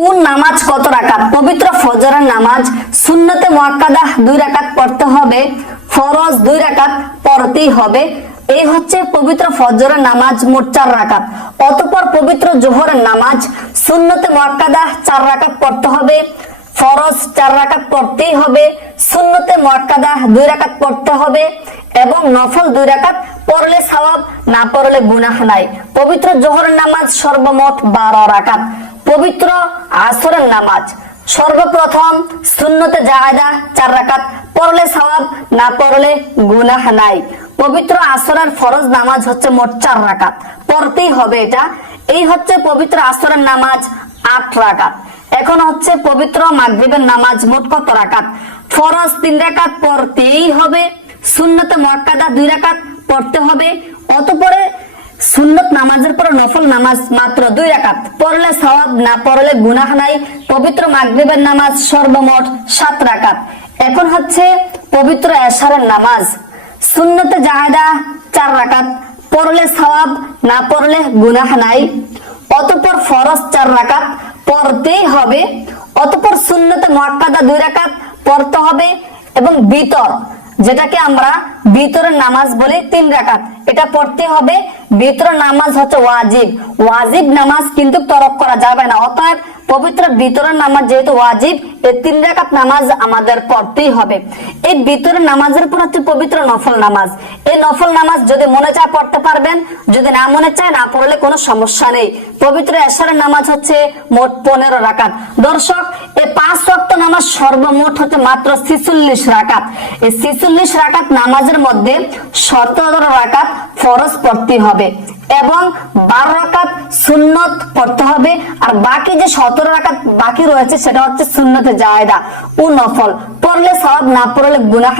কোন নামাজ কত রাকাত? পবিত্র ফজরের নামাজ, সুন্নতে মুআক্কাদা দুই রাকাত পড়তে হবে, ফরজ দুই রাকাত পড়তেই হবে। এই হচ্ছে পবিত্র ফজরের নামাজ মোট চার রাকাত। অতঃপর পবিত্র জোহরের নামাজ, সুন্নতে মুআক্কাদা চার রাকাত পড়তে হবে, ফরজ চার রাকাত পড়তেই হবে, সুন্নতে মুআক্কাদা দুই রাকাত পড়তে হবে এবং নফল দুই রাকাত পড়লে সওয়াব, না পড়লে গুনাহ নাই। পবিত্র জোহরের নামাজ সর্বমোট বারো রাকাত। পবিত্র আসরের নামাজ। সর্বপ্রথম শূন্যতে জায়দা, চার রাকাত পড়লে সওয়াব, না পড়লে গুনাহ নাই। পবিত্র আসরের ফরজ নামাজ হচ্ছে মোট চার রাকাত। পড়তেই হবে এটা। এই হচ্ছে পবিত্র আসরের নামাজ আট রাকাত। এখন হচ্ছে পবিত্র মাগরিবের নামাজ মোট কত রাকাত? ফরজ তিন রাকাত পড়তেই হবে। শূন্যতে মুআক্কাদা দুই রাকাত পড়তে হবে। অতঃপরে সুন্নত নামাজের পর নফল নামাজ মাত্র দুই রাকাত। পড়লে সওয়াব না পড়লে গুনাহ নাই। পবিত্র মাগরিবের নামাজ সর্বমোট সাত রাকাত। এখন হচ্ছে পবিত্র এশারের নামাজ। সুন্নতে জাহেদা চার রাকাত। পড়লে সওয়াব না পড়লে গুনাহ নাই। অতঃপর ফরজ চার রাকাত। পড়তেই হবে। অতঃপর সুন্নতে মুআক্কাদা দুই রাকাত পড়তে হবে এবং বিতর যেটাকে আমরা বিতরের নামাজ বলে তিন রাকাত। এটা পড়তে হবে বিতরের নামাজ হচ্ছে ওয়াজিব। ওয়াজিব নামাজ কিন্তু তরক করা যাবে না। অতএব পবিত্র বিতরের নামাজ যেহেতু ওয়াজিব, এই তিন রাকাত নামাজ আমাদের পড়তেই হবে। এই বিতরের নামাজের পর হচ্ছে পবিত্র নফল নামাজ। এই নফল নামাজ যদি মনে চায় পড়তে পারবেন, যদি না মনে চায় না পড়লে কোনো সমস্যা নেই। পবিত্র এশারের নামাজ হচ্ছে মোট পনেরো রাকাত। দর্শক পাঁচ রক্ত নামাজ সর্বমোট হচ্ছে মাত্র ছিচল্লিশ রাকাত। এই ছিচল্লিশ রাকাত নামাজের মধ্যে রাকাত ফরজ পড়তে হবে এবং বারো রাকাত সুন্নত পড়তে হবে। আর বাকি যে সতেরো রাকাত বাকি রয়েছে, সেটা হচ্ছে সুন্নতে জায়দা। ও নফল। পড়লে সব না পড়লে গুনাহ